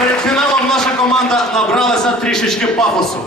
перед фіналом наша команда набралася трішечки пафосу.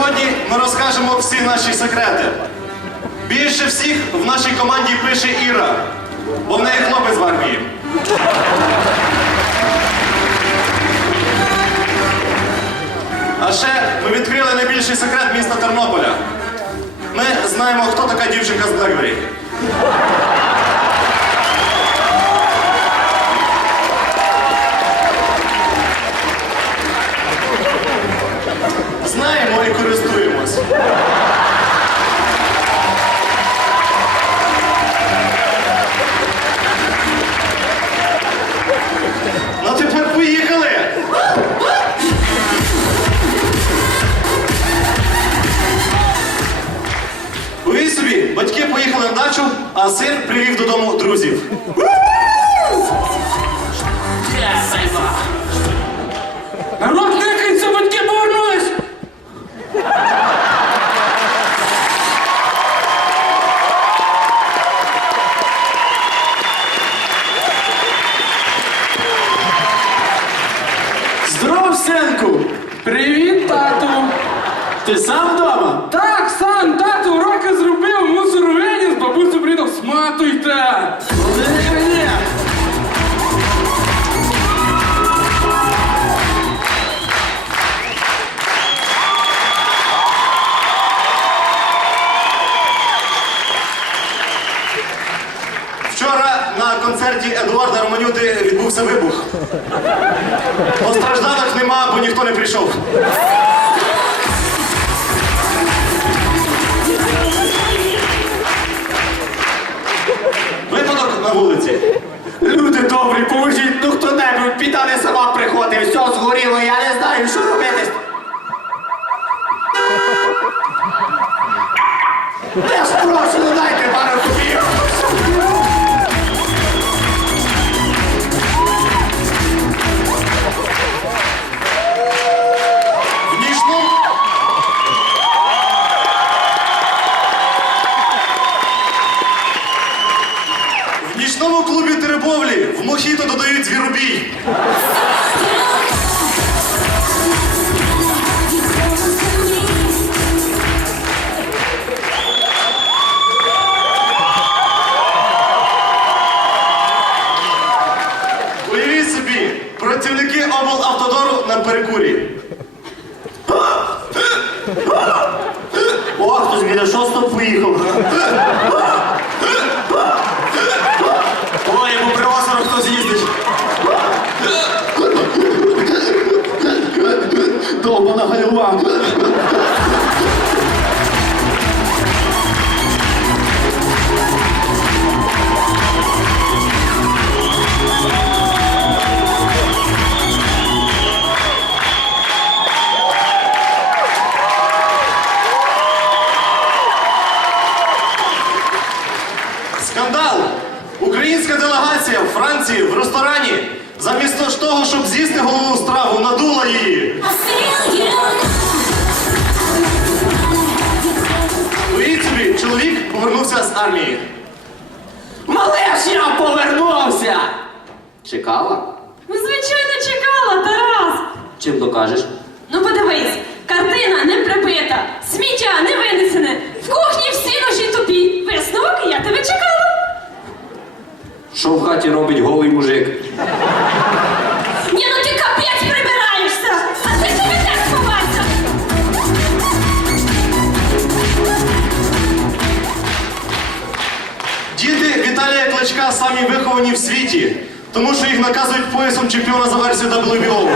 Сьогодні ми розкажемо всі наші секрети. Більше всіх в нашій команді пише Іра, бо в неї хлопець в армії. А ще ми відкрили найбільший секрет міста Тернополя. Ми знаємо, хто така дівчинка з Блекбері. Друзів. Народ никається, батьки повернулись! Здоров! Привіт, тату! Ти сам вдома? Так, сам, тату, Постраждалих нема, бо ніхто не прийшов. Випадок на вулиці. Люди добрі, поможіть, ну хто-небудь, біда не сама приходить, все згоріло, я не знаю, що робити. Я ж біля шостого поїхав. Ой, йому привозом хтось їздить. Довбана гальма. Армії. Малеш, я повернувся! Чекала? Ну, звичайно, чекала, Тарас. Чим докажеш? Ну подивись, картина не прибита, сміття не винесене, в кухні всі ножі тупі. Висновок, я тебе чекала. Що в хаті робить голий мужик? Віталія Кличка самі виховані в світі, тому що їх наказують поясом чемпіона за версію WBO.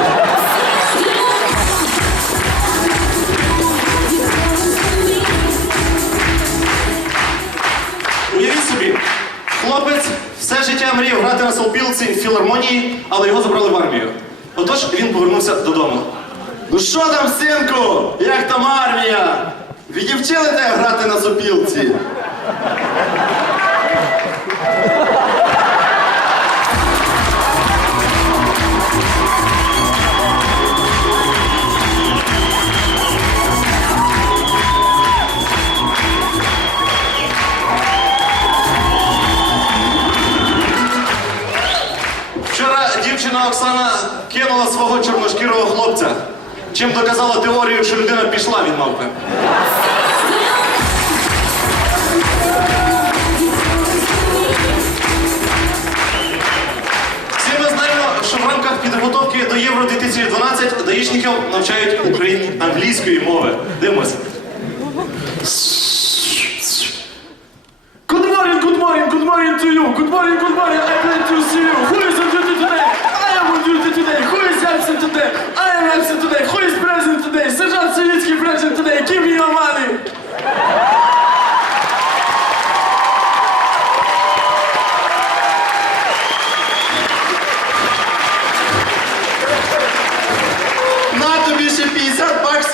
Уявіть собі, хлопець все життя мріяв грати на солпілці в філармонії, але його забрали в армію. Отож він повернувся додому. Ну що там, синку? Як там армія? Відівчили тебе грати на сопілці? Дівчина кинула свого чорношкірого хлопця, чим доказала теорію, що людина пішла від мавпи. Всі ми знаємо, що в рамках підготовки до Євро 2012 даїшників навчають Україні англійської мови. Дивимося. Good morning, good morning, good morning to you. Good morning, good morning.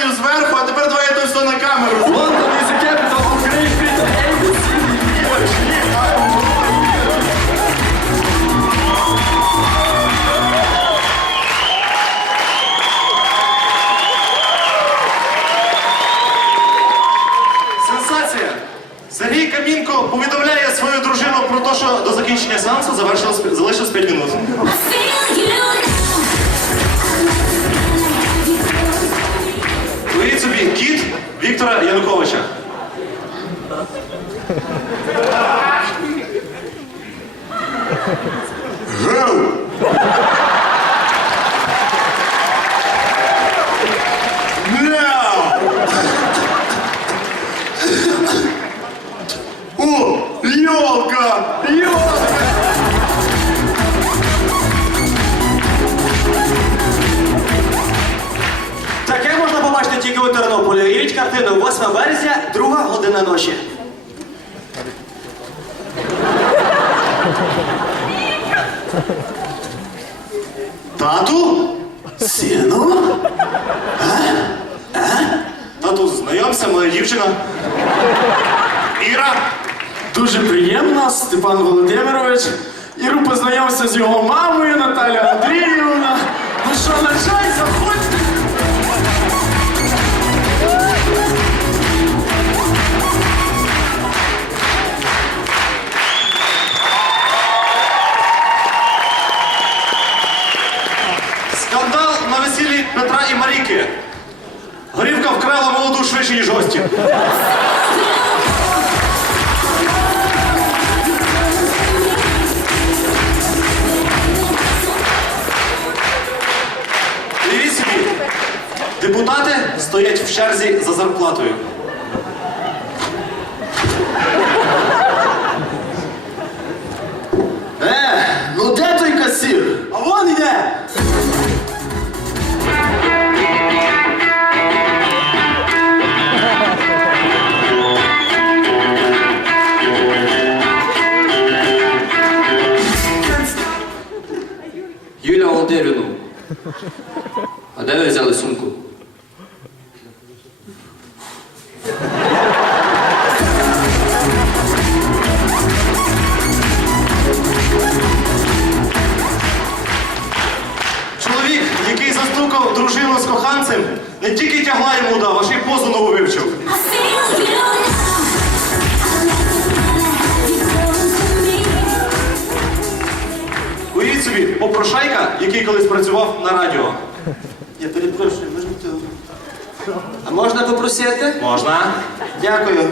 50 зверху, а тепер давай я то все на камеру. London is the capital of Great Britain. ABC. Сенсація! Сергій Камінко повідомляє свою дружину про те, що до закінчення сеансу завершилось, залишилось 5 минут. I feel you. Уявіть собі, кіт Віктора Януковича. Тільки у Тернополі. Уявіть картину 8 березня, друга година ночі. Тату? Сину? Тату, знайомся, моя дівчина. Іра. Дуже приємно, Степан Володимирович. Іру познайомився з його мамою Наталя Андріївна. Ну що, на чай, заходьте. Петра і Маріки. Горівка вкрала молоду швидше, ніж гості. Депутати стоять в черзі за зарплатою. А де ви взяли сумку? постукав дружину з коханцем, не тільки тягла йому дав, а ще й позу нову вивчив. I feel Уявіть собі, попрошайка, який колись працював на радіо. Я перепрошую, можна цього? А можна попросити? Можна? Дякую.